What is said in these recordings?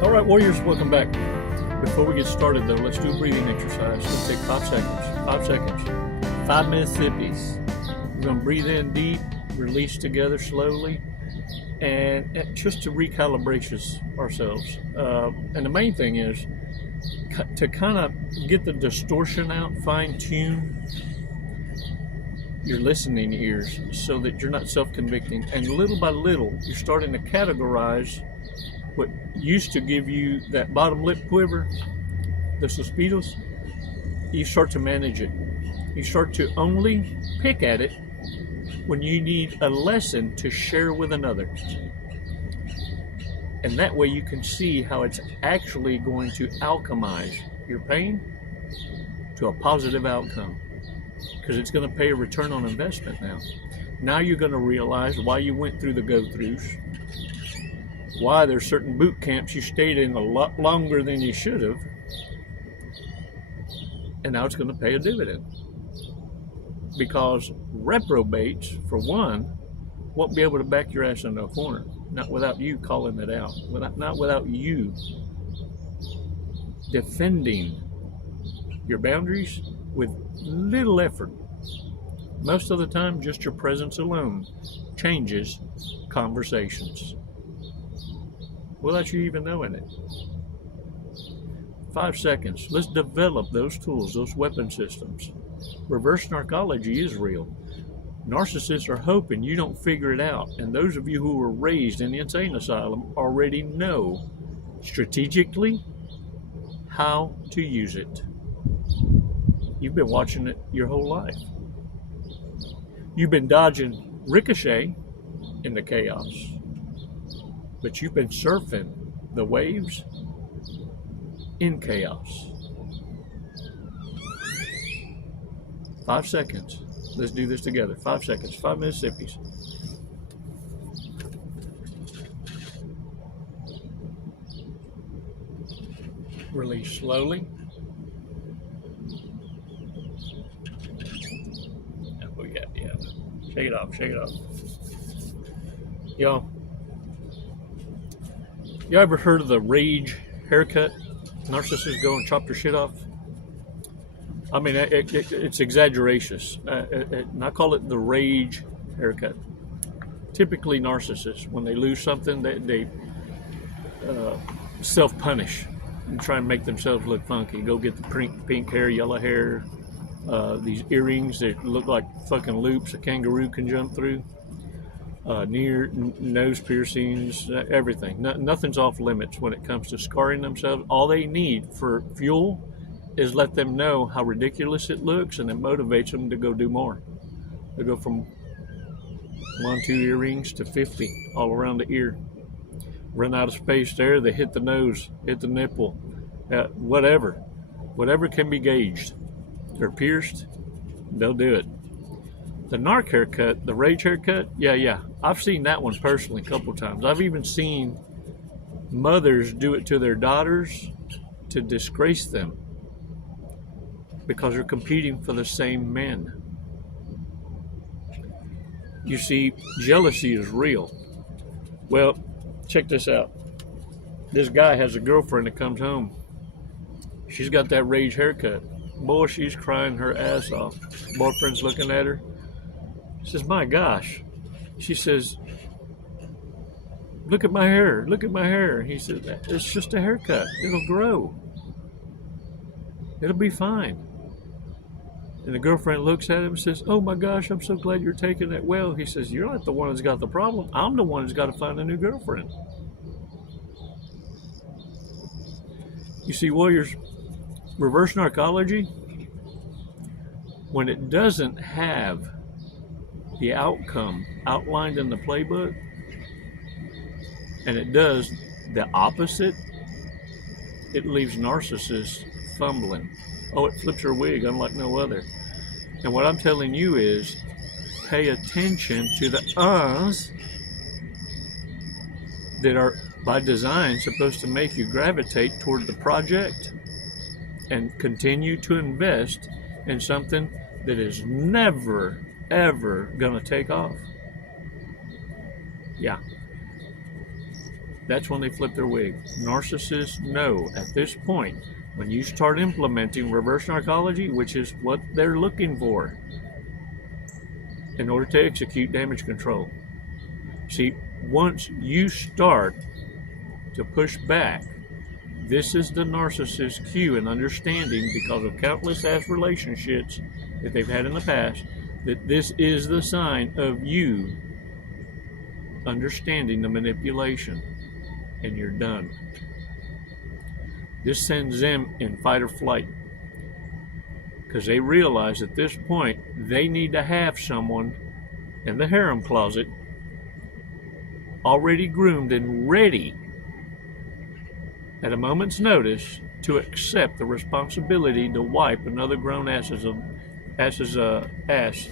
All right, warriors, welcome back. Before we get started, though, let's do a breathing exercise. It's going to take 5 seconds. 5 seconds. 5 Mississippis. We're going to breathe in deep, release together slowly, and just to recalibrate ourselves. And the main thing is to kind of get the distortion out, fine-tune your listening ears so that you're not self-convicting. And little by little, you're starting to categorize what used to give you that bottom lip quiver, the suspiros. You start to manage it. You start to only pick at it when you need a lesson to share with another. And that way you can see how it's actually going to alchemize your pain to a positive outcome. Because it's going to pay a return on investment now. Now you're going to realize why you went through the go-throughs, why there's certain boot camps you stayed in a lot longer than you should have, and now it's going to pay a dividend. Because reprobates, for one, won't be able to back your ass into a corner, not without you calling it out, not without you defending your boundaries with little effort. Most of the time, just your presence alone changes conversations without you even knowing it. 5 seconds. Let's develop those tools, those weapon systems. Reversenarcology is real. Narcissists are hoping you don't figure it out, and those of you who were raised in the insane asylum already know strategically how to use it. You've been watching it your whole life. You've been dodging ricochet in the chaos, but you've been surfing the waves in chaos. 5 seconds. Let's do this together. 5 seconds. 5 Mississippis. Release slowly. Yeah. Shake it off. Shake it off. Y'all ever heard of the rage haircut? Narcissists go and chop their shit off. I mean, it's exaggeracious. And I call it the rage haircut. Typically, narcissists, when they lose something, they self-punish and try and make themselves look funky. Go get the pink hair, yellow hair, these earrings that look like fucking loops a kangaroo can jump through. Nose piercings, everything. Nothing's off limits when it comes to scarring themselves. All they need for fuel is let them know how ridiculous it looks, and it motivates them to go do more. They go from 1, 2 earrings to 50 all around the ear. Run out of space there, they hit the nose, hit the nipple, whatever can be gauged. They're pierced, they'll do it. The narc haircut, the rage haircut, yeah. I've seen that one personally a couple of times. I've even seen mothers do it to their daughters to disgrace them because they're competing for the same men. You see, jealousy is real. Well, check this out. This guy has a girlfriend that comes home. She's got that rage haircut. Boy, she's crying her ass off. Boyfriend's looking at her. She says, my gosh. She says, look at my hair. Look at my hair. He said, it's just a haircut. It'll grow. It'll be fine. And the girlfriend looks at him and says, oh my gosh, I'm so glad you're taking it well. He says, you're not the one that's got the problem. I'm the one who's got to find a new girlfriend. You see, warriors, Reversenarcology, when it doesn't have the outcome outlined in the playbook, and it does the opposite, it leaves narcissists fumbling. Oh, it flips her wig unlike no other. And what I'm telling you is, pay attention to the uhs that are by design supposed to make you gravitate toward the project and continue to invest in something that is never, ever going to take off. Yeah. that's when they flip their wig. Narcissists know at this point, when you start implementing reverse narcology, which is what they're looking for in order to execute damage control. See, once you start to push back, this is the narcissist's cue and understanding, because of countless past relationships that they've had in the past, that this is the sign of you understanding the manipulation, and you're done. This sends them in fight or flight, because they realize at this point they need to have someone in the harem closet already groomed and ready at a moment's notice to accept the responsibility to wipe another grown ass's ass,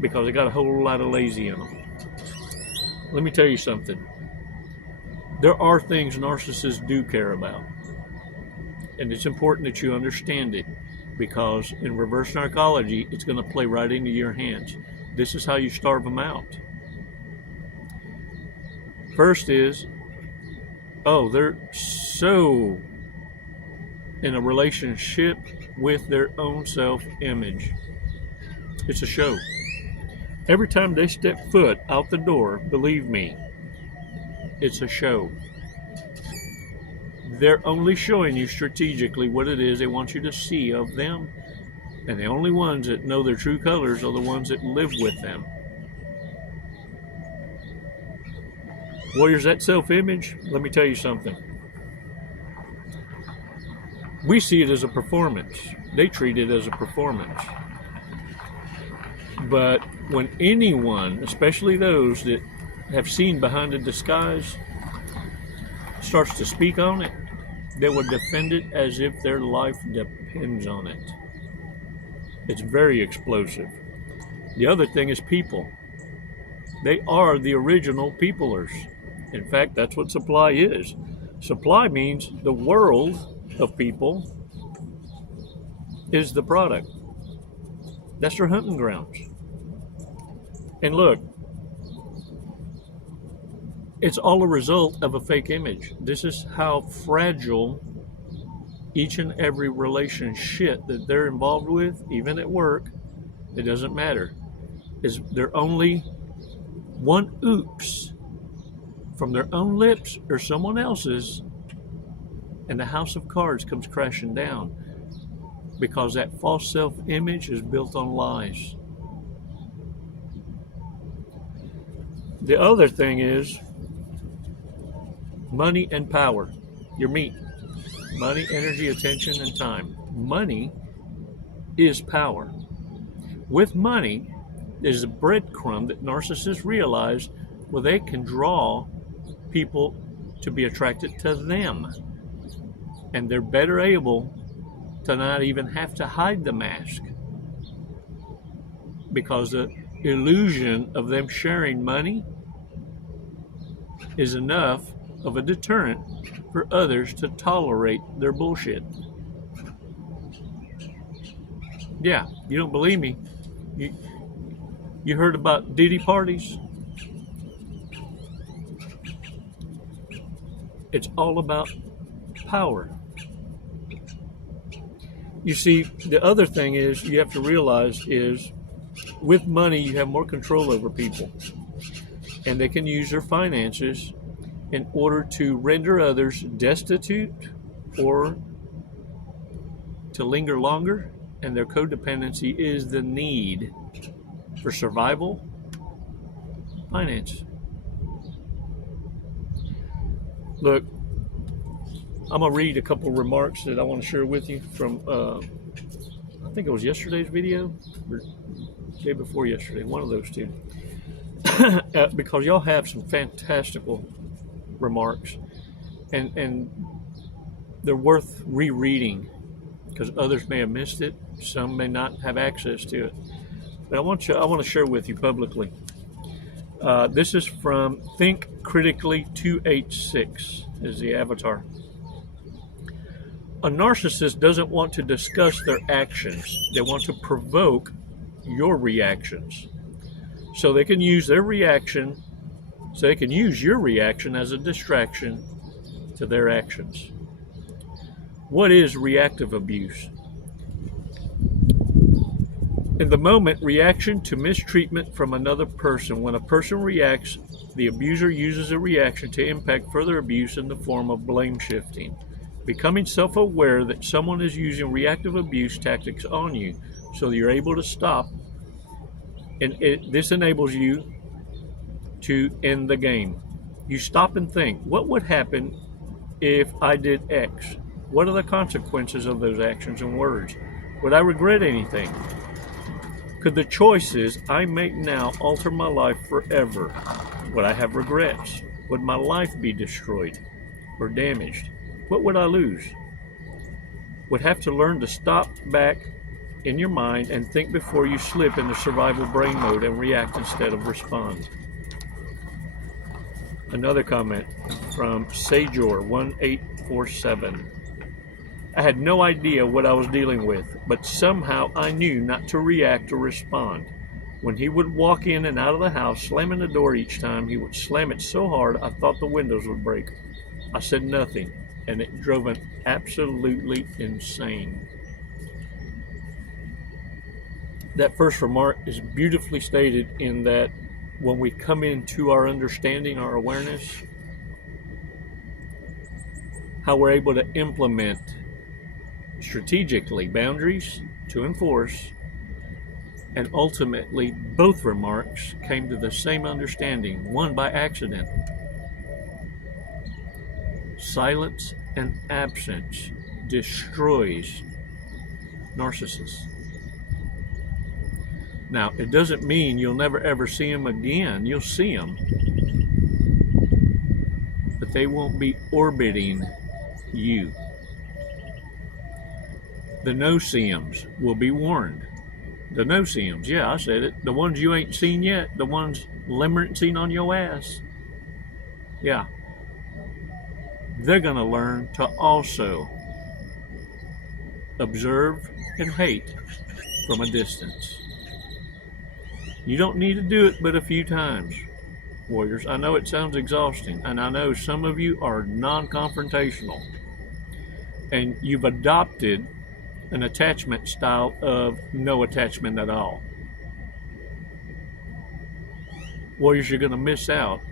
because they got a whole lot of lazy in them. Let me tell you something. There are things narcissists do care about, and it's important that you understand it, because in reverse narcology, it's going to play right into your hands. This is how you starve them out. First is, oh, they're so in a relationship with their own self-image. It's a show. Every time they step foot out the door, believe me, it's a show. They're only showing you strategically what it is they want you to see of them, and the only ones that know their true colors are the ones that live with them. Warriors, that self-image, let me tell you something. We see it as a performance. They treat it as a performance. But when anyone, especially those that have seen behind the disguise, starts to speak on it, they will defend it as if their life depends on it. It's very explosive. The other thing is people. They are the original peoplers. In fact, that's what supply is. Supply means the world of people is the product. That's their hunting grounds. And look, it's all a result of a fake image. This is how fragile each and every relationship that they're involved with, even at work, it doesn't matter. They're only one oops from their own lips or someone else's, and the house of cards comes crashing down, because that false self-image is built on lies. The other thing is money and power. Your meat. Money, energy, attention, and time. Money is power. With money, there's a breadcrumb that narcissists realize where they can draw people to be attracted to them. And they're better able to not even have to hide the mask, because the illusion of them sharing money is enough of a deterrent for others to tolerate their bullshit. Yeah, you don't believe me? You heard about Diddy parties? It's all about power. You see, the other thing is you have to realize is with money you have more control over people, and they can use their finances in order to render others destitute or to linger longer, and their codependency is the need for survival, finance. Look, I'm going to read a couple remarks that I want to share with you from, I think it was yesterday's video, or day before yesterday, one of those two. Because y'all have some fantastical remarks, and they're worth rereading, because others may have missed it, some may not have access to it. But I want to share with you publicly. This is from Think Critically 286 is the avatar. A narcissist doesn't want to discuss their actions. They want to provoke your reactions, so they can use their reaction So they can use your reaction as a distraction to their actions. What is reactive abuse? In the moment, reaction to mistreatment from another person. When a person reacts, the abuser uses a reaction to impact further abuse in the form of blame shifting. Becoming self-aware that someone is using reactive abuse tactics on you so that you're able to stop, and this enables you to end the game. You stop and think, what would happen if I did X? What are the consequences of those actions and words? Would I regret anything? Could the choices I make now alter my life forever? Would I have regrets? Would my life be destroyed or damaged? What would I lose? Would have to learn to stop back in your mind and think before you slip into survival brain mode and react instead of respond. Another comment from Sajor1847. I had no idea what I was dealing with, but somehow I knew not to react or respond. When he would walk in and out of the house, slamming the door each time, he would slam it so hard I thought the windows would break. I said nothing, and it drove him absolutely insane. That first remark is beautifully stated in that when we come into our understanding, our awareness, how we're able to implement strategically boundaries to enforce, and ultimately both remarks came to the same understanding, one by accident. Silence and absence destroys narcissists. Now, it doesn't mean you'll never ever see them again. You'll see them, but they won't be orbiting you. The no-see-ums will be warned. The no-see-ums, yeah, I said it. The ones you ain't seen yet, the ones limericing on your ass. Yeah. They're going to learn to also observe and hate from a distance. You don't need to do it but a few times, warriors. I know it sounds exhausting, and I know some of you are non-confrontational, and you've adopted an attachment style of no attachment at all. Warriors, you're going to miss out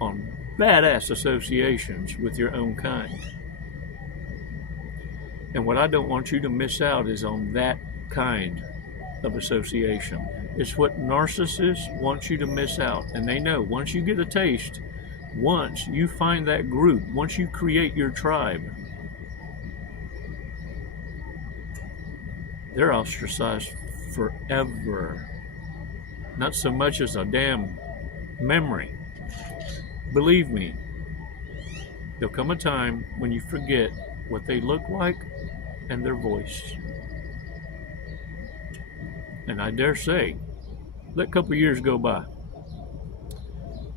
on badass associations with your own kind. And what I don't want you to miss out is on that kind of association. It's what narcissists want you to miss out. And they know once you get a taste, once you find that group, once you create your tribe, they're ostracized forever. Not so much as a damn memory. Believe me, there'll come a time when you forget what they look like and their voice. And I dare say, let a couple years go by,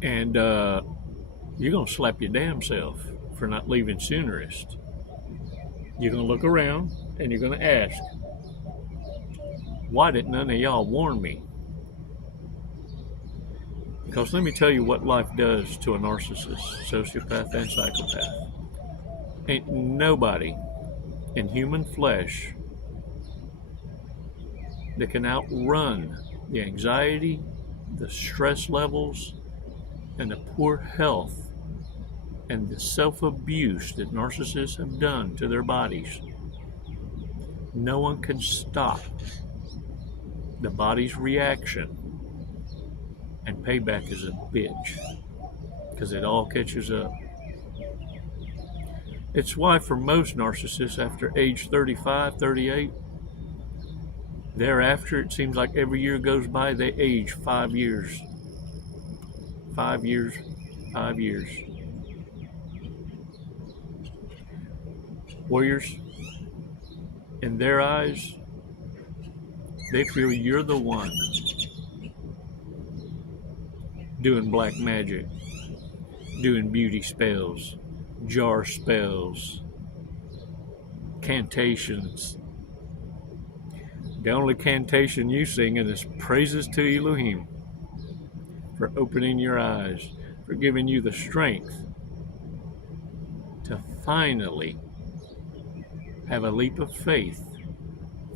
and you're going to slap your damn self for not leaving soonerest. You're going to look around and you're going to ask, why didn't none of y'all warn me? Because let me tell you what life does to a narcissist, sociopath, and psychopath. Ain't nobody in human flesh that can outrun the anxiety, the stress levels, and the poor health and the self-abuse that narcissists have done to their bodies. No one can stop the body's reaction, and payback is a bitch, because it all catches up. It's why for most narcissists after age 35, 38, thereafter it seems like every year goes by they age 5 years. 5 years, 5 years. Warriors, in their eyes, they feel you're the one doing black magic, doing beauty spells, jar spells, cantations. The only cantation you singing is praises to Elohim for opening your eyes, for giving you the strength to finally have a leap of faith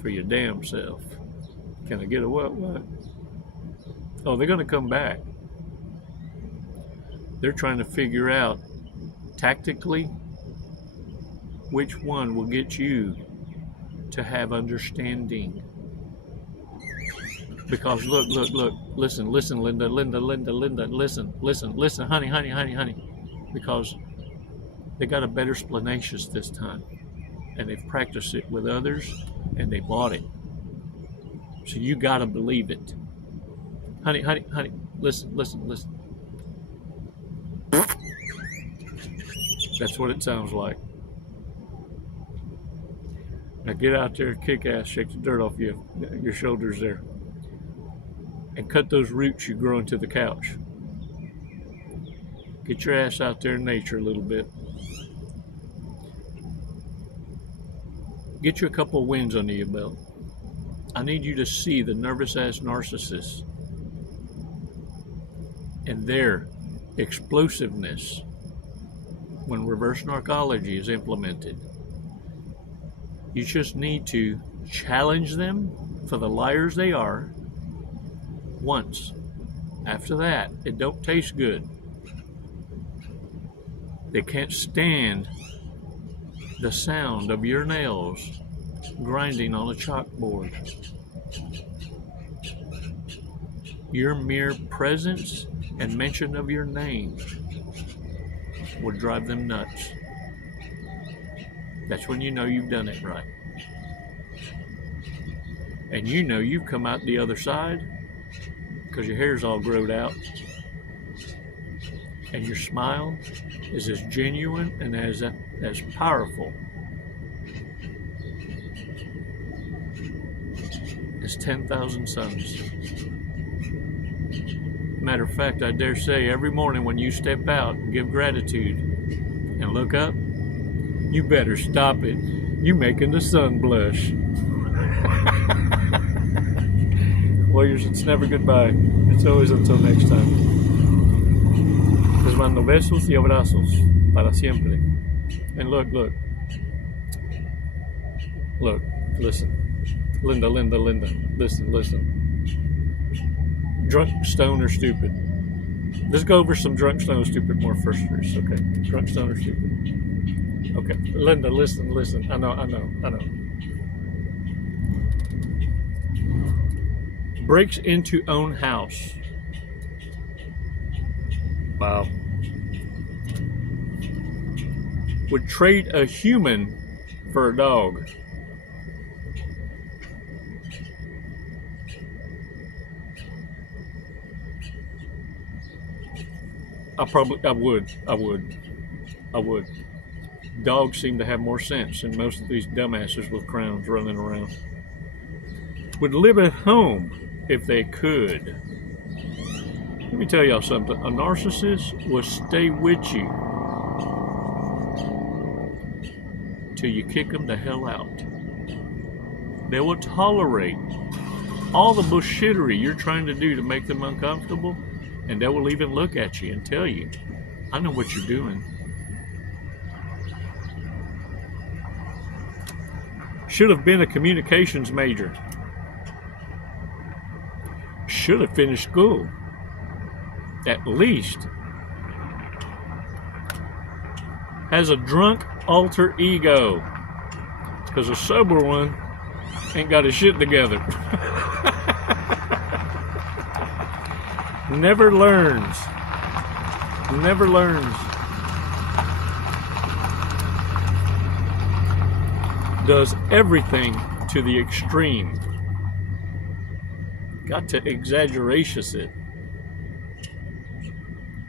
for your damn self. Can I get a what? Oh, they're going to come back. They're trying to figure out tactically which one will get you to have understanding. Because look, listen, Linda, listen, honey. Because they got a better splanaceous this time. And they've practiced it with others, and they bought it. So you gotta believe it. Honey, listen. That's what it sounds like. Now get out there, kick ass, shake the dirt off your shoulders there. And cut those roots you grow into the couch. Get your ass out there in nature a little bit. Get you a couple of wins under your belt. I need you to see the nervous ass narcissists and their explosiveness when Reversenarcology is implemented. You just need to challenge them for the liars they are once. After that, it don't taste good. They can't stand the sound of your nails grinding on a chalkboard. Your mere presence and mention of your name would drive them nuts. That's when you know you've done it right. And you know you've come out the other side because your hair's all growed out. And your smile is as genuine and as powerful as 10,000 suns. Matter of fact, I dare say every morning when you step out and give gratitude and look up, you better stop it. You making the sun blush. Warriors, it's never goodbye. It's always until next time. Les mando besos y abrazos para siempre. And look, listen. Linda, listen. Drunk, stone, or stupid. Let's go over some drunk, stone, or stupid more first, okay? Drunk, stone, or stupid. Okay, Linda, listen. I know. Breaks into own house. Wow. Would trade a human for a dog. I would. Dogs seem to have more sense than most of these dumbasses with crowns running around. Would live at home if they could. Let me tell y'all something. A narcissist will stay with you till you kick them the hell out. They will tolerate all the bullshittery you're trying to do to make them uncomfortable, and they will even look at you and tell you, I know what you're doing. Should have been a communications major. Should have finished school. At least. Has a drunk alter ego. Because a sober one ain't got his shit together. Never learns. Does everything to the extreme. Got to exaggeratious it.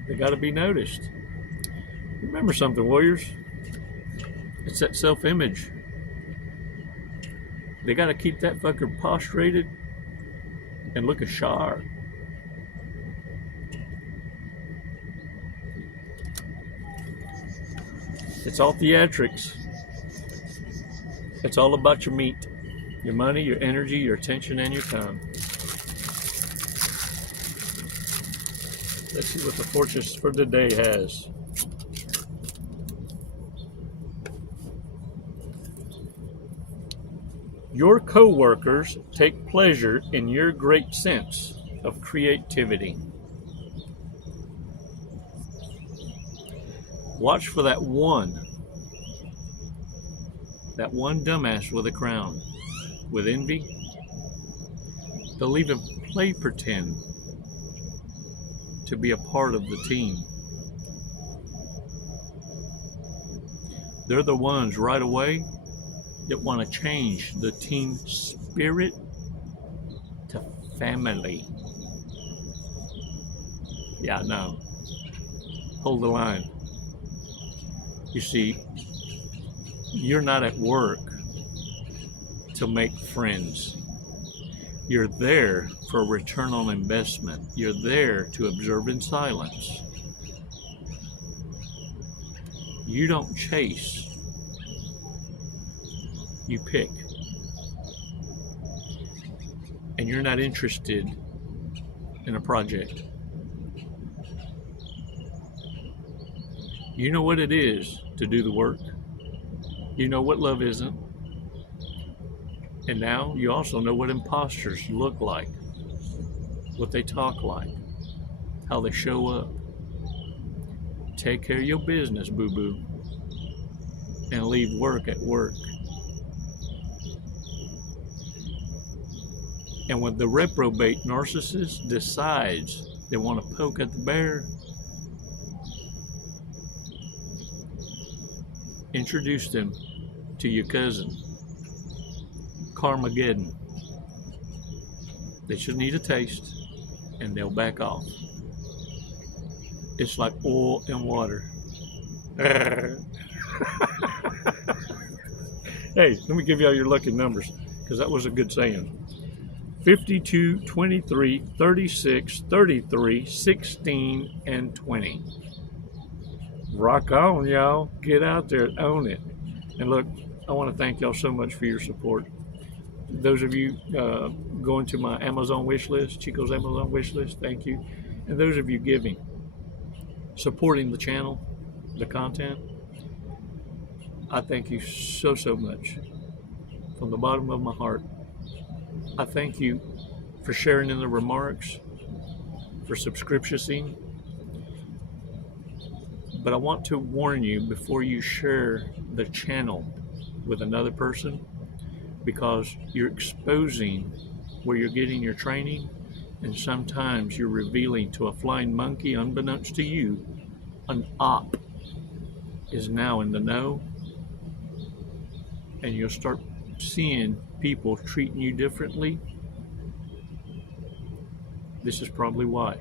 They got to be noticed. Remember something, warriors. It's that self-image. They got to keep that fucker prostrated and look sharp. It's all theatrics. It's all about your meat, your money, your energy, your attention, and your time. Let's see what the fortune for the day has. Your co-workers take pleasure in your great sense of creativity. Watch for that one dumbass with a crown, with envy. They'll even play pretend to be a part of the team. They're the ones right away that want to change the team spirit to family. Yeah, no. Hold the line. You see, you're not at work to make friends. You're there for a return on investment. You're there to observe in silence. You don't chase. You pick. And you're not interested in a project. You know what it is to do the work. You know what love isn't. And now you also know what imposters look like, what they talk like, how they show up. Take care of your business, boo-boo, and leave work at work. And when the reprobate narcissist decides they want to poke at the bear, introduce them to your cousin, Carmageddon. They should need a taste, and they'll back off. It's like oil and water. Hey, let me give you all your lucky numbers, because that was a good saying. 52, 23, 36, 33, 16, and 20. Rock on, y'all. Get out there and own it. And look, I want to thank y'all so much for your support. Those of you going to my Amazon wish list, Chico's Amazon wish list, thank you. And those of you giving, supporting the channel, the content, I thank you so, so much. From the bottom of my heart, I thank you for sharing in the remarks, for subscriptioning. But I want to warn you before you share the channel with another person, because you're exposing where you're getting your training, and sometimes you're revealing to a flying monkey, unbeknownst to you, an op is now in the know, and you'll start seeing people treating you differently. This is probably why.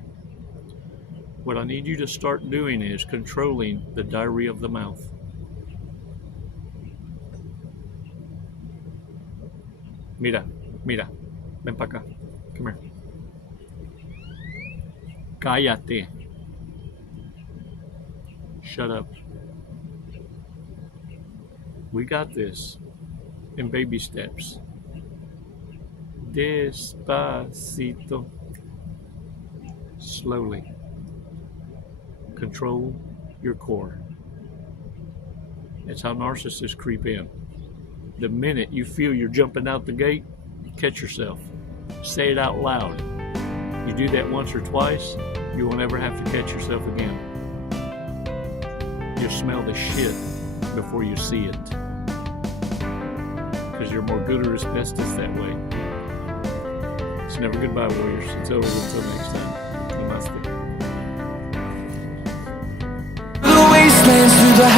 What I need you to start doing is controlling the diarrhea of the mouth. Mira, ven para acá. Come here. Cállate. Shut up. We got this in baby steps. Despacito. Slowly. Control your core. That's how narcissists creep in. The minute you feel you're jumping out the gate, catch yourself. Say it out loud. You do that once or twice, you won't ever have to catch yourself again. You'll smell the shit before you see it. Because you're more good or asbestos that way. It's never goodbye, warriors. It's over until next time. Namaste. Through the